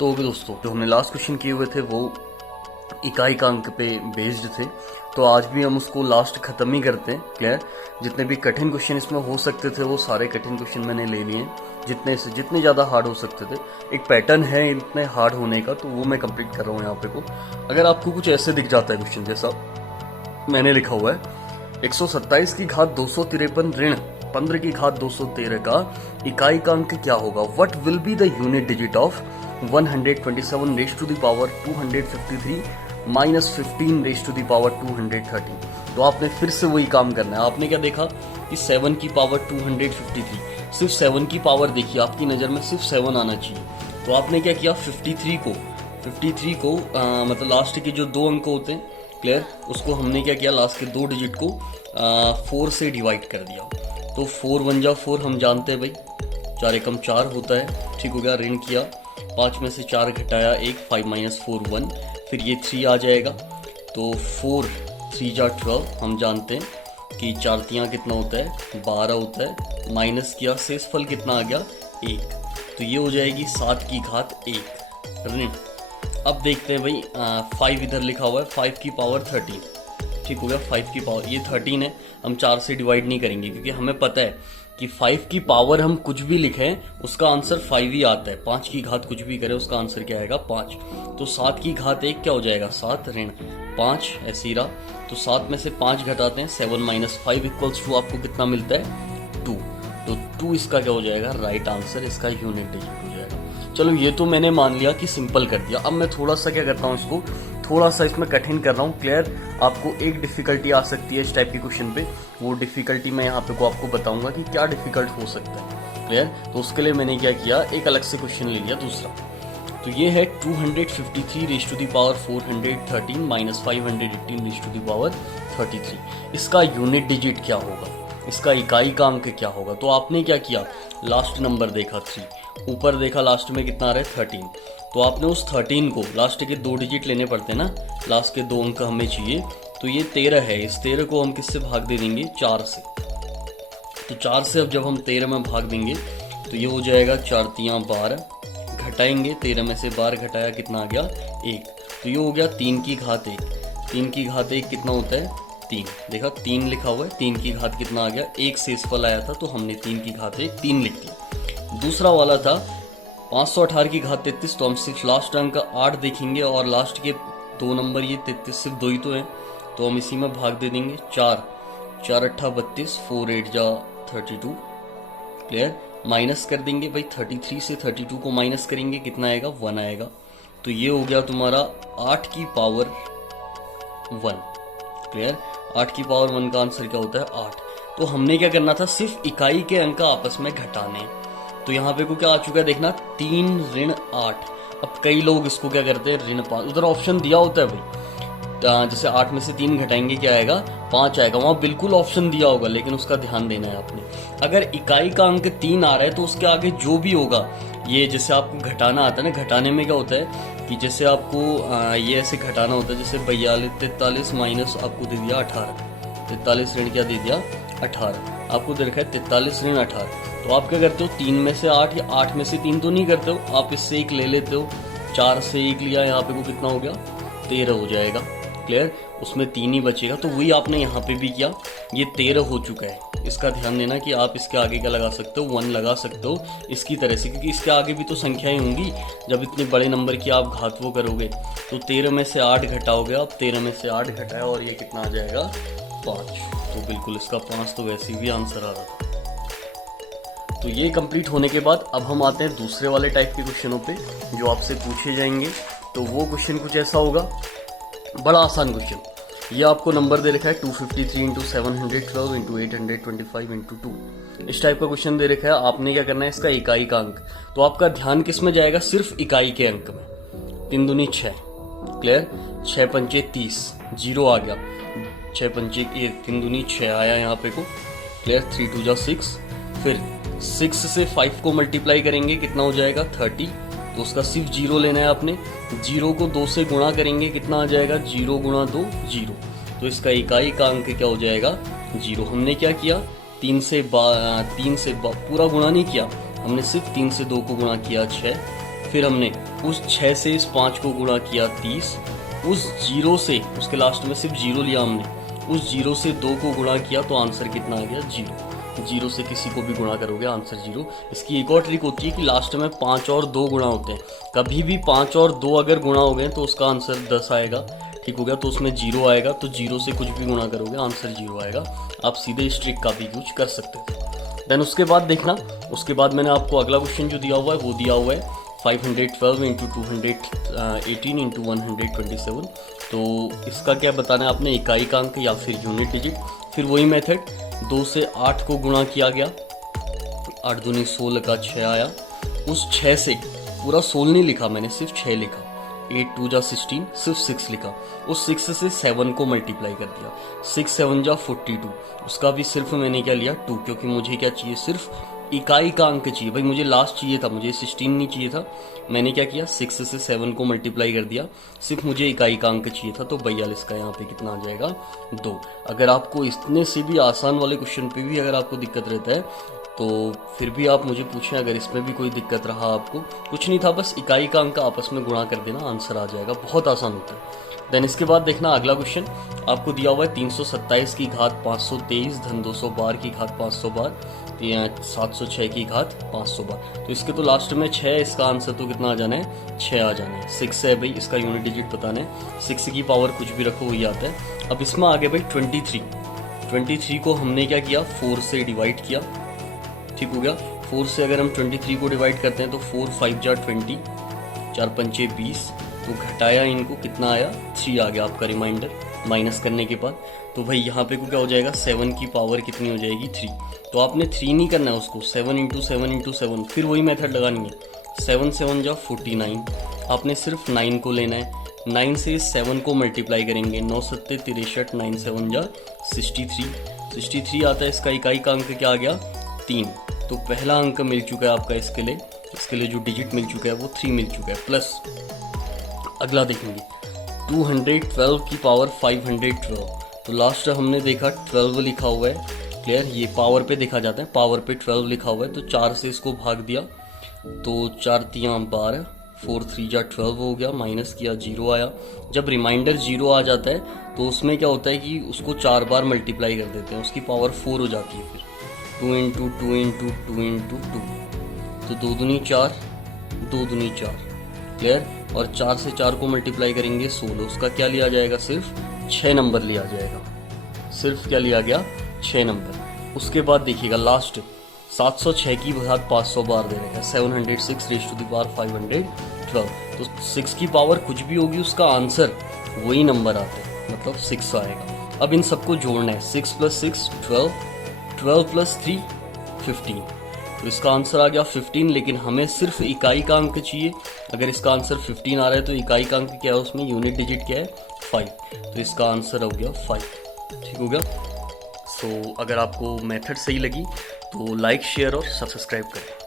तो दोस्तों जो हमने लास्ट क्वेश्चन किए हुए थे वो इकाई का अंक पे बेस्ड थे, तो आज भी हम उसको लास्ट खत्म ही करते हैं। क्लियर? जितने भी कठिन क्वेश्चन इसमें हो सकते थे वो सारे कठिन क्वेश्चन मैंने ले लिए, जितने से जितने ज़्यादा हार्ड हो सकते थे। एक पैटर्न है इतने हार्ड होने का, तो वो मैं कंप्लीट कर रहा हूँ यहाँ पे को। अगर आपको कुछ ऐसे दिख जाता है क्वेश्चन जैसा मैंने लिखा हुआ है 127 की घात 253 ऋण 15 की घात 213 का इकाई का अंक क्या होगा? What will be the unit digit of 127 raise to the power 253 minus 15 raise to the power 213। तो आपने फिर से वही काम करना है। आपने क्या देखा कि 7 की पावर 253, सिर्फ 7 की पावर देखिए, आपकी नज़र में सिर्फ 7 आना चाहिए। तो आपने क्या किया 53 को मतलब लास्ट के जो दो अंक होते हैं, क्लियर, उसको हमने क्या किया लास्ट के दो डिजिट को 4 से डिवाइड कर दिया। तो 4 1 जा 4 हम जानते हैं भाई, 4 एकम 4 होता है। ठीक हो गया, ऋण किया, 5 में से 4 घटाया 1, 5 माइनस 4 1, फिर ये 3 आ जाएगा। तो 4 3 जा 12 हम जानते हैं कि 4 तियाँ कितना होता है 12 होता है, माइनस किया शेषफल कितना आ गया 1, तो ये हो जाएगी 7 की घात 1 ऋण। अब देखते हैं भाई 5 इधर लिखा हुआ है, 5 की पावर 13। ठीक हो गया, 5 की पावर ये 13 है, हम 4 से डिवाइड नहीं करेंगे क्योंकि हमें पता है कि 5 की पावर हम कुछ भी लिखें उसका आंसर 5 ही आता है। 5 की घात कुछ भी करें उसका आंसर क्या आएगा 5। तो 7 की घात 1 क्या हो जाएगा 7 ऋण 5 ऐसे ही रहा। तो 7 में से 5 घटाते हैं 7 माइनस 5 इक्वल्स टू आपको कितना मिलता है 2। तो 2 इसका क्या हो जाएगा राइट आंसर, इसका यूनिट डिजिट हो जाएगा। चलो ये तो मैंने मान लिया कि सिंपल कर दिया। अब मैं थोड़ा सा क्या करता हूँ, इसको थोड़ा सा इसमें कठिन कर रहा हूँ। क्लियर? आपको एक डिफिकल्टी आ सकती है इस टाइप के क्वेश्चन पे, वो डिफिकल्टी मैं यहाँ पे को आपको बताऊंगा कि क्या डिफिकल्ट हो सकता है। क्लियर? तो उसके लिए मैंने क्या किया, एक अलग से क्वेश्चन ले लिया दूसरा। तो ये है 253 raise to the power 413 minus 518 raise to the power 33। इसका यूनिट डिजिट क्या होगा, इसका इकाई का अंक क्या होगा? तो आपने क्या किया, लास्ट नंबर देखा 3, ऊपर देखा लास्ट में कितना आ रहा है 13। तो आपने उस 13 को लास्ट के दो डिजिट लेने पड़ते हैं ना, लास्ट के दो अंक हमें चाहिए। तो ये 13 है, इस 13 को हम किससे भाग दे देंगे 4 से। तो 4 से अब जब हम 13 में भाग देंगे तो ये हो जाएगा 4 तियाँ 12, घटाएंगे 13 में से 12 घटाया कितना आ गया 1। तो ये हो गया 3 की घात 1। 3 की घात 1 कितना होता है 3, देखा 3 लिखा हुआ है, 3 की घात कितना आ गया 1 शेषफल आया था तो हमने 3 की घात 1 3 लिख दिया। दूसरा वाला था 518 की घात 33, तो हम सिर्फ लास्ट अंक 8 देखेंगे और लास्ट के दो नंबर ये 33 सिर्फ दो ही तो हैं, तो हम इसी में भाग दे देंगे 4 4 8 32, 4 8 जा 32। क्लियर? माइनस कर देंगे भाई 33 से 32 को माइनस करेंगे कितना आएगा 1 आएगा। तो ये हो गया तुम्हारा 8 की पावर 1। क्लियर? 8 की पावर 1 का आंसर क्या होता है 8। तो हमने क्या करना था, सिर्फ इकाई के अंक आपस में घटाने। तो यहाँ पे को क्या आ चुका है देखना 3 ऋण 8। अब कई लोग इसको क्या करते हैं ऋण 5, उधर ऑप्शन दिया होता है भाई, जैसे 8 में से 3 घटाएंगे क्या आएगा 5 आएगा, वहाँ बिल्कुल ऑप्शन दिया होगा, लेकिन उसका ध्यान देना है आपने। अगर इकाई का अंक 3 आ रहा है तो उसके आगे जो भी होगा, ये जैसे आपको घटाना आता है ना, घटाने में क्या होता है कि जैसे आपको ये ऐसे घटाना होता है, जैसे 43 माइनस आपको दे दिया 18, 43 ऋण क्या दे दिया 18, आपको दे रखा है 43 ऋण 18। तो आप क्या करते हो 3 में से 8 या 8 में से 3 तो नहीं करते हो, आप इससे एक ले लेते हो, 4 से 1 लिया, यहाँ पे को कितना हो गया 13 हो जाएगा। क्लियर? उसमें 3 ही बचेगा, तो वही आपने यहाँ पे भी किया, ये 13 हो चुका है। इसका ध्यान देना कि आप इसके आगे क्या लगा सकते हो 1 लगा सकते हो इसकी तरह से, क्योंकि इसके आगे भी तो संख्याएं होंगी जब इतने बड़े नंबर की आप घात वो करोगे। तो 13 में से 8 घटाओगे आप, 13 में से 8 घटाया और ये कितना आ जाएगा 5। तो बिल्कुल इसका 5 तो वैसे भी आंसर आ रहा था। तो ये कंप्लीट होने के बाद अब हम आते हैं दूसरे वाले टाइप के क्वेश्चनों पे जो आपसे पूछे जाएंगे। तो वो क्वेश्चन कुछ ऐसा होगा, बड़ा आसान क्वेश्चन। ये आपको नंबर दे रखा है 253 इंटू 712 इंटू 825 इंटू 2, इस टाइप का क्वेश्चन दे रखा है। आपने क्या करना है, इसका इकाई का अंक। तो आपका ध्यान किस में जाएगा, सिर्फ इकाई के अंक में। 3 दूनी 6, क्लियर, 6 पंचे 30, 0 आ गया, 6 पंचे 3 दूनी 6 आया यहाँ पे को, क्लियर, 3 2 जा 6, फिर 6 से 5 को मल्टीप्लाई करेंगे कितना हो जाएगा 30, तो उसका सिर्फ 0 लेना है आपने। 0 को 2 से गुणा करेंगे कितना आ जाएगा 0 गुणा 2 0, तो इसका इकाई का अंक क्या हो जाएगा 0। हमने क्या किया 3 से पूरा गुणा नहीं किया, हमने सिर्फ 3 से 2 को गुणा किया 6, फिर हमने उस 6 से इस 5 को गुणा किया 30, उस 0 से, उसके लास्ट में सिर्फ 0 लिया हमने, उस 0 से 2 को गुणा किया तो आंसर कितना आ गया 0। 0 से किसी को भी गुणा करोगे आंसर 0। इसकी एक और ट्रिक होती है कि लास्ट में 5 और 2 गुणा होते हैं, कभी भी 5 और 2 अगर गुणा हो गए तो उसका आंसर 10 आएगा, ठीक हो गया, तो उसमें 0 आएगा, तो 0 से कुछ भी गुणा करोगे आंसर 0 आएगा। आप सीधे इस ट्रिक का भी यूज कर सकते थे। देन उसके बाद देखना, उसके बाद मैंने आपको अगला क्वेश्चन जो दिया हुआ है वो दिया हुआ है 512 इंटू 218 इंटू 127। तो इसका क्या बताना है आपने, इकाई का अंक या फिर यूनिट डिजिट। फिर वही मेथड, 2 से 8 को गुणा किया गया, 8 दूनी 16 का 6 आया, उस 6 से पूरा 16 नहीं लिखा मैंने, सिर्फ 6 लिखा, 8 2 जा 16, सिर्फ 6 लिखा, उस 6 से 7 को मल्टीप्लाई कर दिया, 6 7 जा 42, उसका भी सिर्फ मैंने क्या लिया 2, क्योंकि मुझे क्या चाहिए, सिर्फ इकाई का अंक चाहिए भाई, मुझे लास्ट चाहिए था, मुझे 16 नहीं चाहिए था। मैंने क्या किया, 6 से 7 को मल्टीप्लाई कर दिया, सिर्फ मुझे इकाई का अंक चाहिए था, तो 42 का यहाँ पे कितना आ जाएगा 2। अगर आपको इतने से भी आसान वाले क्वेश्चन पे भी अगर आपको दिक्कत रहता है तो फिर भी आप मुझे पूछें, अगर इसमें भी कोई दिक्कत रहा आपको, कुछ नहीं था, बस इकाई का अंक आपस में गुणा कर देना, आंसर आ जाएगा, बहुत आसान होता है। देन इसके बाद देखना अगला क्वेश्चन आपको दिया हुआ है 327 की घात 523 धन 212 की घात 500 बार, 706 की घात 500 बार। तो इसके तो लास्ट में 6 है, इसका आंसर तो कितना आ जाना है 6 आ जाना है। 6 है भाई, इसका यूनिट डिजिट बताना है, 6 की पावर कुछ भी रखो वही आता है। अब इसमें आगे भाई 23 को हमने क्या किया, 4 से डिवाइड किया, ठीक हो गया। 4 से अगर हम 23 को डिवाइड करते हैं तो 4 5 जा 20, 4 पंचे 20, तो घटाया इनको कितना आया 3 आ गया आपका रिमाइंडर माइनस करने के बाद। तो भाई यहाँ पे को क्या हो जाएगा, 7 की पावर कितनी हो जाएगी 3। तो आपने 3 नहीं करना है उसको, 7 इंटू 7 इंटू 7, फिर वही मेथड लगानी है, 7 7 जा 49, आपने सिर्फ 9 को लेना है, 9 से 7 को मल्टीप्लाई करेंगे, 9 7 63, 9 7 जा 63 आता है। इसका इकाई का अंक क्या आ गया 3। तो पहला अंक मिल चुका है आपका इसके लिए जो डिजिट मिल चुका है वो 3 मिल चुका है। प्लस अगला देखेंगे 212 की पावर 512, तो लास्ट हमने देखा 12 लिखा हुआ है, क्लियर, ये पावर पे देखा जाता है, पावर पे 12 लिखा हुआ है, तो 4 से इसको भाग दिया, तो 4 3 12, 4 3 जा 12 हो गया, माइनस किया 0 आया। जब रिमाइंडर 0 आ जाता है तो उसमें क्या होता है कि उसको 4 बार मल्टीप्लाई कर देते हैं, उसकी पावर 4 हो जाती है, फिर 2 इंटू 2 इंटू 2 इंटू 2, तो 2 दूनी 4, 2 दूनी 4, क्लियर। और 4 से 4 को मल्टीप्लाई करेंगे 16, उसका क्या लिया जाएगा, सिर्फ 6 नंबर लिया जाएगा, सिर्फ क्या लिया गया 6 नंबर। उसके बाद देखिएगा लास्ट 706 की घात 500 बार दे रखा है, 706 रेज़ टू द पावर 512, तो 6 की पावर कुछ भी होगी उसका आंसर वही नंबर आता है, मतलब 6 आएगा। अब इन सबको जोड़ना है, 6 + 6 12, 12 + 3 15, तो इसका आंसर आ गया 15। लेकिन हमें सिर्फ इकाई का अंक चाहिए, अगर इसका आंसर 15 आ रहा है तो इकाई का अंक क्या है, उसमें यूनिट डिजिट क्या है 5, तो इसका आंसर हो गया 5, ठीक हो गया। सो अगर आपको मेथड सही लगी तो लाइक शेयर और सब्सक्राइब करें।